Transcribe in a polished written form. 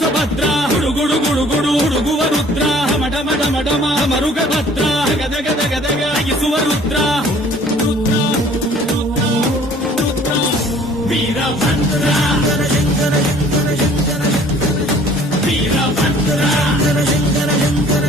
Subhadra ಗುಡುಗುಡು ಗುಡುಗುಡು ಹುಡುಗುವ Rudra ಮಡ ಮಡ ಮಡಮ ಮರುಗ Bhadra Gadag Gadag ಅಗಿಸುವ Rudra Rudra Rudra Rudra Veerabhadra Shankara Shankara Shankara Shankara Veerabhadra Shankara Shankara Shankara